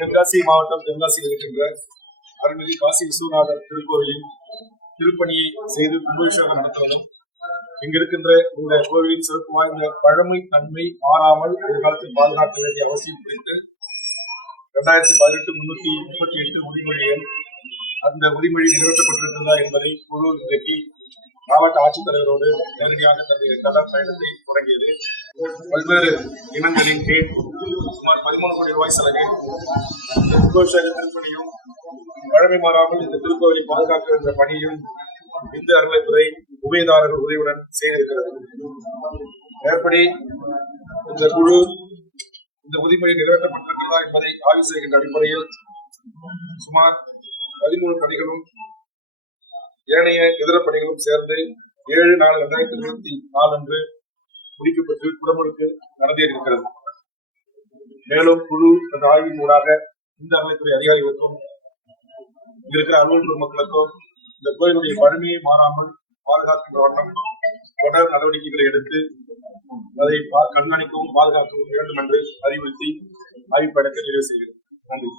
தென்காசி மாவட்டம் தென்காசியில் இருக்கின்ற அருள்மிகு காசி விஸ்வநாதர் திருக்கோவிலின் திருப்பணியை செய்து கும்பாபிஷேகம் நடத்தணும். இங்க இருக்கின்ற இந்த கோவிலின் சிறப்பு வாய்ந்த பழமை தன்மை மாறாமல் எதிர்காலத்தில் பாதுகாக்க வேண்டிய அவசியம் குறித்து 2018-338 உறுதிமொழிகள் அந்த உறுதிமொழி நிறைவேற்றப்பட்டிருக்கிறதா என்பதை குழு இன்றைக்கு மாவட்ட ஆட்சித்தலைவரோடு நேரடியாக தன்னுடைய கடல் பயணத்தை தொடங்கியது. பல்வேறு இனங்களின் கீழ் சுமார் 13 கோடி ரூபாய் செலவில் இந்த கும்பாபிஷேக திருப்பணியும் பழமை மாறாமல் இந்த திருக்கோவிலை பாதுகாக்க என்ற பணியும் இந்து அறநிலைத்துறை உபயதாரர்கள் உதவியுடன் செய்திருக்கிறது. மேற்படி இந்த குழு இந்த உறுதிமொழி நிறைவேற்றப்பட்டிருக்கிறதா என்பதை ஆய்வு செய்கின்ற அடிப்படையில் சுமார் 13 பணிகளும் ஏனைய இதர பணிகளும் சேர்ந்து 7/4/2024 அன்று முடிக்கப்பட்டு குடமுழுக்கு நடந்தேறியிருக்கிறது. மேலும் குழு அந்த ஆய்வின் ஊடாக இந்து அறநிலைத்துறை அதிகாரிகளுக்கும் இங்க இருக்கிற அலுவலர் மக்களுக்கும் இந்த கோயிலுடைய பழமையை மாறாமல் பாதுகாக்கின்ற வண்ணம் தொடர் நடவடிக்கைகளை எடுத்து அதை கண்காணிக்கவும் பாதுகாக்கவும் வேண்டும் என்று அறிவுறுத்தி ஆய்வு பயணத்தை நிறைவு செய்கிறேன். நன்றி.